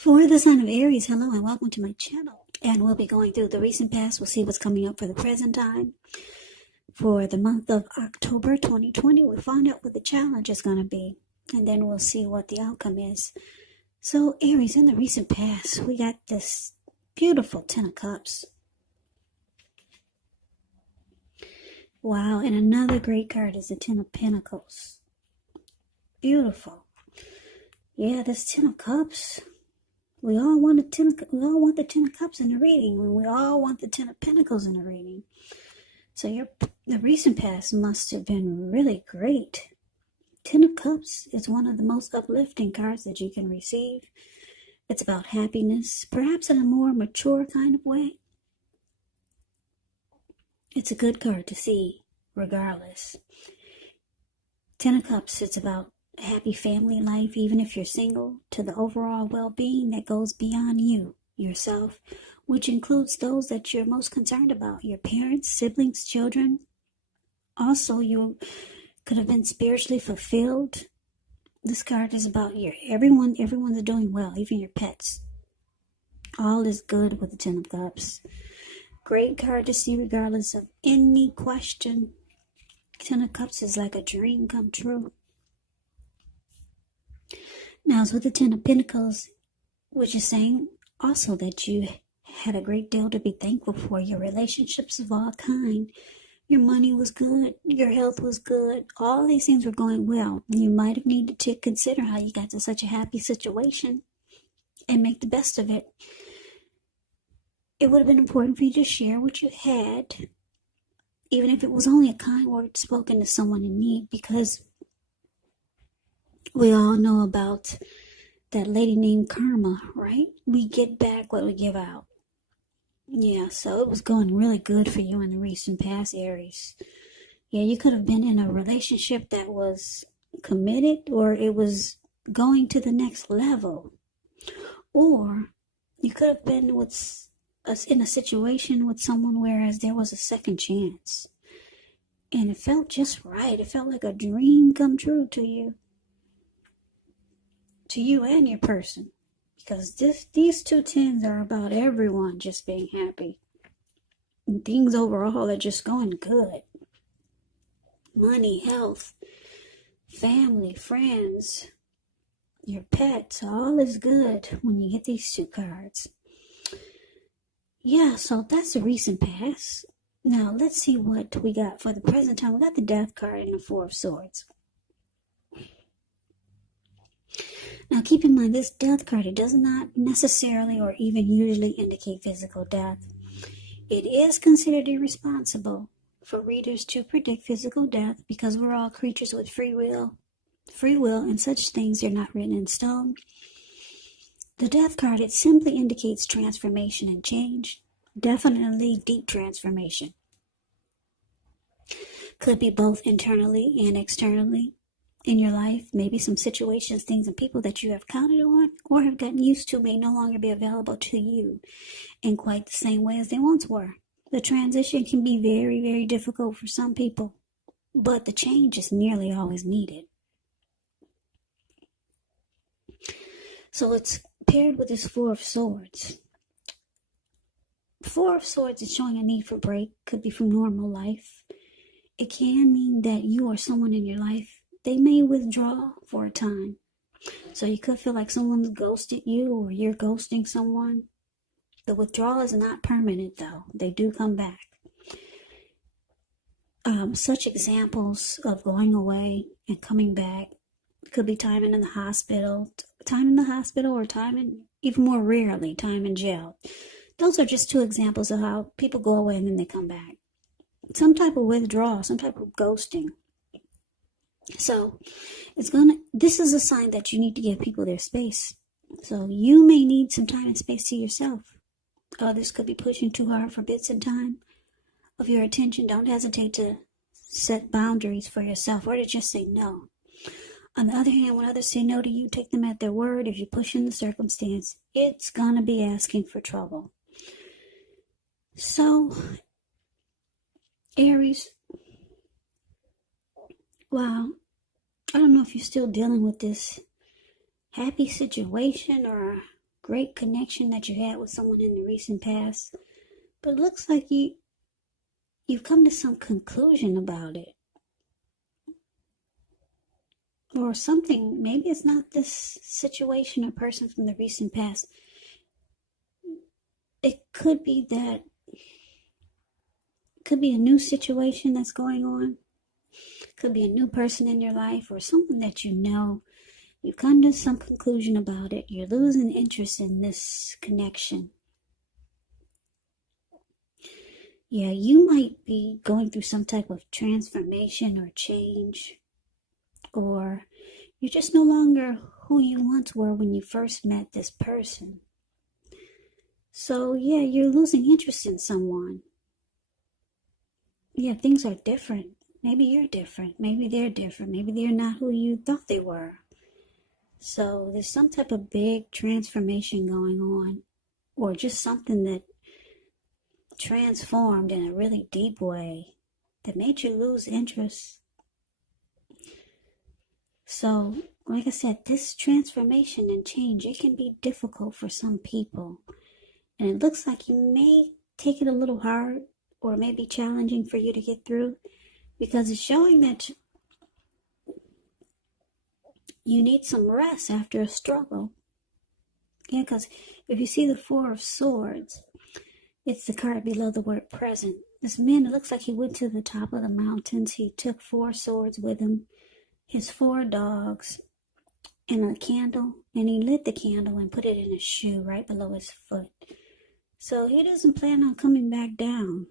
For the sign of Aries, hello and welcome to my channel. And we'll be going through the recent past. We'll see what's coming up for the present time. For the month of October 2020, we'll find out what the challenge is going to be. And then we'll see what the outcome is. So Aries, in the recent past, we got this beautiful Ten of Cups. Wow, and another great card is the Ten of Pentacles. Beautiful. Yeah, this Ten of Cups. We all want the Ten of Cups in the reading. We all want the Ten of Pentacles in the reading. So the recent past must have been really great. Ten of Cups is one of the most uplifting cards that you can receive. It's about happiness, perhaps in a more mature kind of way. It's a good card to see, regardless. Ten of Cups, it's about a happy family life, even if you're single, to the overall well-being that goes beyond you, yourself, which includes those that you're most concerned about, your parents, siblings, children. Also, you could have been spiritually fulfilled. This card is about everyone's doing well, even your pets. All is good with the Ten of Cups. Great card to see regardless of any question. Ten of Cups is like a dream come true. Now, it's with the Ten of Pentacles, which is saying also that you had a great deal to be thankful for. Your relationships of all kind. Your money was good. Your health was good. All these things were going well. You might have needed to consider how you got to such a happy situation and make the best of it. It would have been important for you to share what you had, even if it was only a kind word spoken to someone in need, because we all know about that lady named Karma, right? We get back what we give out. Yeah, so it was going really good for you in the recent past, Aries. Yeah, you could have been in a relationship that was committed, or it was going to the next level. Or you could have been in a situation with someone whereas there was a second chance. And it felt just right. It felt like a dream come true to you. To you and your person, because these two tens are about everyone just being happy, and things overall are just going good. Money, health, family, friends, your pets, all is good when you get these two cards. Yeah, so that's the recent past. Now let's see what we got for the present time. We got the Death card and the Four of Swords. Now keep in mind, this Death card, it does not necessarily or even usually indicate physical death. It is considered irresponsible for readers to predict physical death because we're all creatures with free will, and such things are not written in stone. The Death card, it simply indicates transformation and change, definitely deep transformation. Could be both internally and externally. In your life, maybe some situations, things, and people that you have counted on or have gotten used to may no longer be available to you in quite the same way as they once were. The transition can be very, very difficult for some people, but the change is nearly always needed. So it's paired with this Four of Swords. Four of Swords is showing a need for break, could be from normal life. It can mean that you or someone in your life, they may withdraw for a time. So you could feel like someone's ghosted you or you're ghosting someone. The withdrawal is not permanent though. They do come back. Such examples of going away and coming back could be time in the hospital or even more rarely, time in jail. Those are just two examples of how people go away and then they come back. Some type of withdrawal, some type of ghosting. So this is a sign that you need to give people their space. So you may need some time and space to yourself. Others could be pushing too hard for bits and time of your attention. Don't hesitate to set boundaries for yourself or to just say no. On the other hand, when others say no to you, take them at their word. If you push in the circumstance, it's going to be asking for trouble. So, Aries, wow, I don't know if you're still dealing with this happy situation or great connection that you had with someone in the recent past, but it looks like you've come to some conclusion about it. Or something, maybe it's not this situation or person from the recent past. It could be that, could be a new situation that's going on. Could be a new person in your life or something that you know. You've come to some conclusion about it. You're losing interest in this connection. Yeah, you might be going through some type of transformation or change. Or you're just no longer who you once were when you first met this person. So yeah, you're losing interest in someone. Yeah, things are different. Maybe you're different. Maybe they're different. Maybe they're not who you thought they were. So there's some type of big transformation going on. Or just something that transformed in a really deep way that made you lose interest. So, like I said, this transformation and change, it can be difficult for some people. And it looks like you may take it a little hard or may be challenging for you to get through because it's showing that you need some rest after a struggle. Yeah, because if you see the Four of Swords, it's the card below the word present. This man, it looks like he went to the top of the mountains. He took 4 swords with him, his 4 dogs, and a candle, and he lit the candle and put it in a shoe right below his foot. So he doesn't plan on coming back down.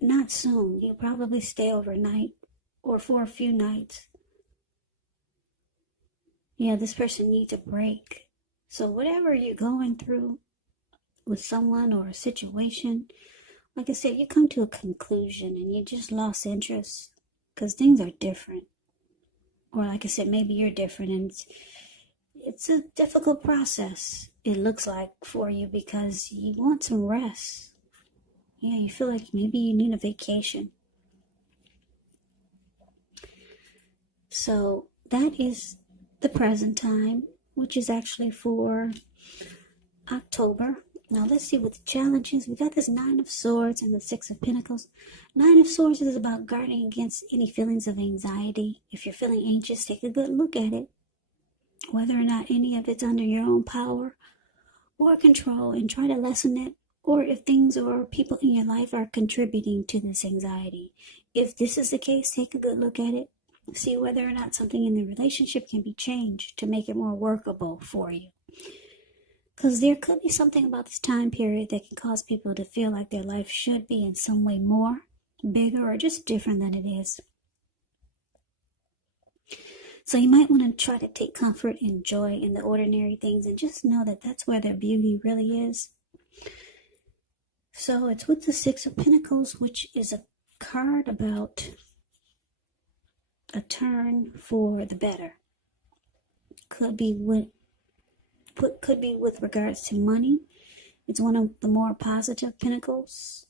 Not soon. He'll probably stay overnight or for a few nights. Yeah, this person needs a break. So whatever you're going through with someone or a situation, like I said, you come to a conclusion and you just lost interest because things are different. Or like I said, maybe you're different and it's a difficult process, it looks like, for you because you want some rest. Yeah, you feel like maybe you need a vacation. So that is the present time, which is actually for October. Now let's see what the challenge is. We got this 9 of Swords and the 6 of Pentacles. 9 of Swords is about guarding against any feelings of anxiety. If you're feeling anxious, take a good look at it. Whether or not any of it's under your own power or control, and try to lessen it. Or if things or people in your life are contributing to this anxiety. If this is the case, take a good look at it. See whether or not something in the relationship can be changed to make it more workable for you. Because there could be something about this time period that can cause people to feel like their life should be in some way more, bigger, or just different than it is. So you might want to try to take comfort and joy in the ordinary things and just know that that's where the beauty really is. So it's with the 6 of Pentacles, which is a card about a turn for the better. Could be with regards to money. It's one of the more positive pentacles.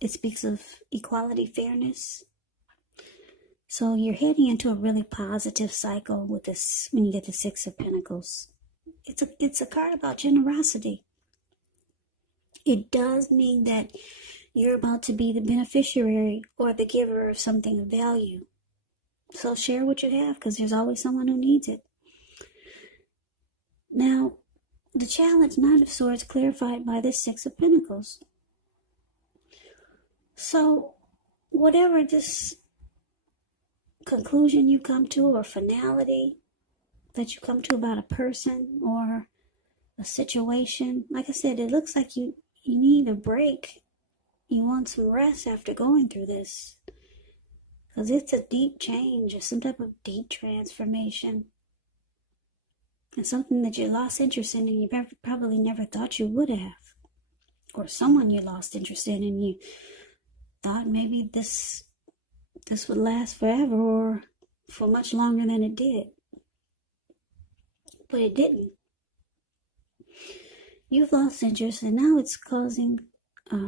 It speaks of equality, fairness. So you're heading into a really positive cycle with this when you get the 6 of Pentacles. It's a card about generosity. It does mean that you're about to be the beneficiary or the giver of something of value. So share what you have because there's always someone who needs it. Now, the challenge, 9 of Swords, clarified by this 6 of Pentacles. So, whatever this conclusion you come to or finality that you come to about a person or a situation, like I said, it looks like you need a break. You want some rest after going through this. Because it's a deep change, or some type of deep transformation. And something that you lost interest in and you probably never thought you would have. Or someone you lost interest in and you thought maybe this would last forever or for much longer than it did. But it didn't. You've lost interest and now it's causing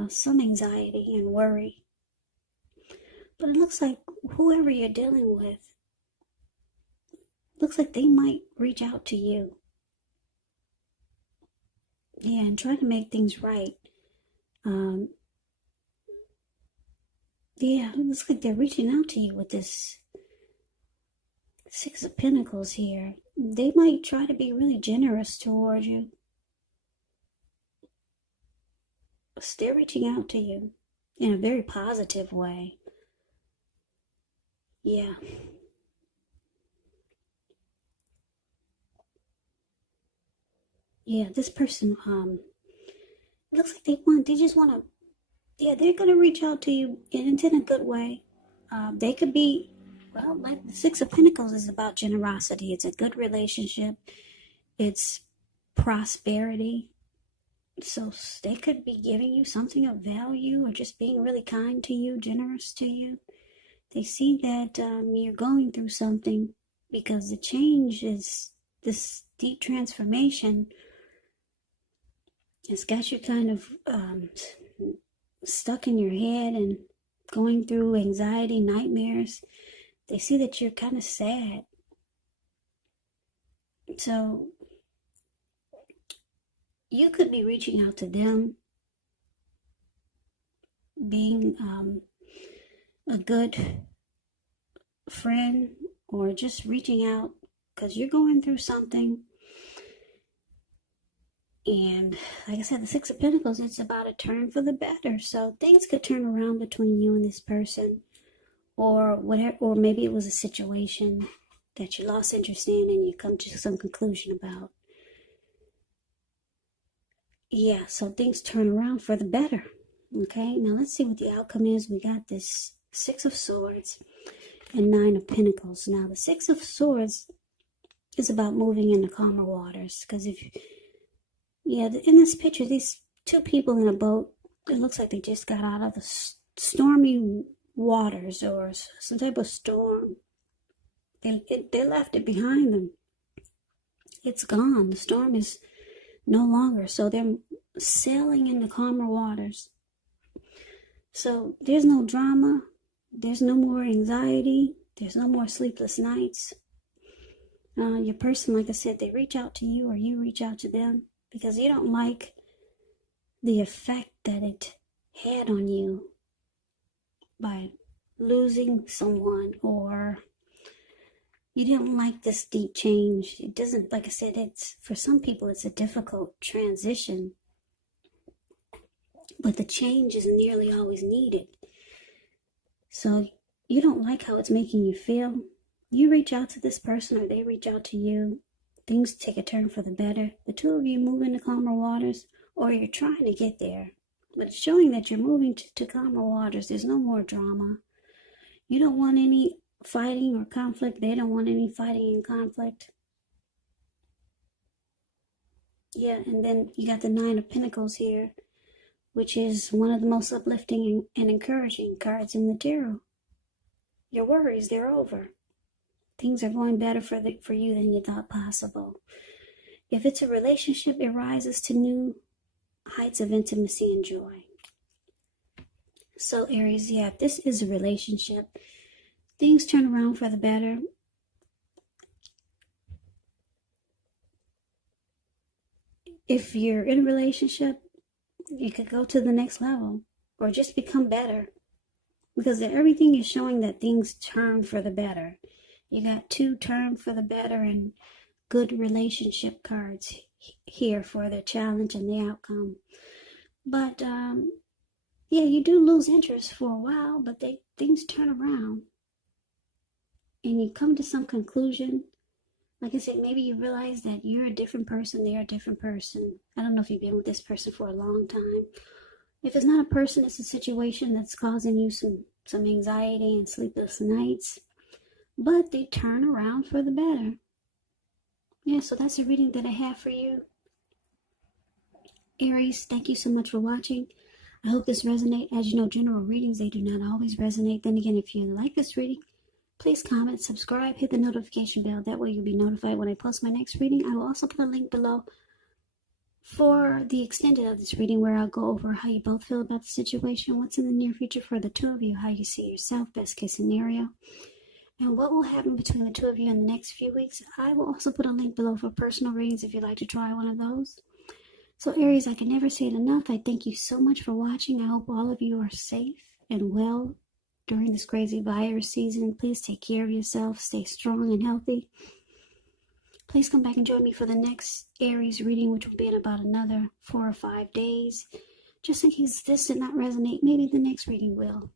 some anxiety and worry. But it looks like whoever you're dealing with, looks like they might reach out to you. Yeah, and try to make things right. Yeah, it looks like they're reaching out to you with this Six of Pentacles here. They might try to be really generous toward you. They're reaching out to you in a very positive way. Yeah. Yeah, this person, looks like they just want to, yeah, they're going to reach out to you in a good way. They could be, well, like the Six of Pentacles is about generosity. It's a good relationship. It's prosperity. So they could be giving you something of value or just being really kind to you, generous to you. They see that you're going through something because the change is this deep transformation. It's got you kind of stuck in your head and going through anxiety, nightmares. They see that you're kind of sad. So you could be reaching out to them, being a good friend, or just reaching out because you're going through something. And like I said, the Six of Pentacles, it's about a turn for the better. So things could turn around between you and this person, or whatever, or maybe it was a situation that you lost interest in and you come to some conclusion about. Yeah, so things turn around for the better. Okay, now let's see what the outcome is. We got this Six of Swords and Nine of Pentacles. Now the Six of Swords is about moving into calmer waters. Because in this picture, these two people in a boat, it looks like they just got out of the stormy waters or some type of storm. They left it behind them. It's gone. The storm is no longer. So they're sailing into calmer waters. So there's no drama. There's no more anxiety. There's no more sleepless nights. Your person, like I said, they reach out to you or you reach out to them because you don't like the effect that it had on you by losing someone, or you didn't like this deep change. It doesn't, like I said, it's for some people it's a difficult transition, but the change is nearly always needed. So you don't like how it's making you feel. You reach out to this person or they reach out to you. Things take a turn for the better. The two of you move into calmer waters, or you're trying to get there. But it's showing that you're moving to calmer waters. There's no more drama. You don't want any fighting or conflict. They don't want any fighting and conflict. Yeah, and then you got the Nine of Pentacles here, which is one of the most uplifting and encouraging cards in the tarot. Your worries, they're over. Things are going better for you than you thought possible. If it's a relationship, it rises to new heights of intimacy and joy. So Aries, yeah, if this is a relationship, things turn around for the better. If you're in a relationship, you could go to the next level or just become better, because everything is showing that things turn for the better. You got two turn for the better and good relationship cards here for the challenge and the outcome. But yeah, you do lose interest for a while, but things turn around and you come to some conclusion. Like I said, maybe you realize that you're a different person, they're a different person. I don't know if you've been with this person for a long time. If it's not a person, it's a situation that's causing you some anxiety and sleepless nights. But they turn around for the better. Yeah, so that's a reading that I have for you. Aries, thank you so much for watching. I hope this resonates. As you know, general readings, they do not always resonate. Then again, if you like this reading, please comment, subscribe, hit the notification bell. That way you'll be notified when I post my next reading. I will also put a link below for the extended of this reading, where I'll go over how you both feel about the situation, what's in the near future for the two of you, how you see yourself, best case scenario, and what will happen between the two of you in the next few weeks. I will also put a link below for personal readings if you'd like to try one of those. So Aries, I can never say it enough. I thank you so much for watching. I hope all of you are safe and well during this crazy virus season. Please take care of yourself. Stay strong and healthy. Please come back and join me for the next Aries reading, which will be in about another 4 or 5 days. Just in case this did not resonate, maybe the next reading will.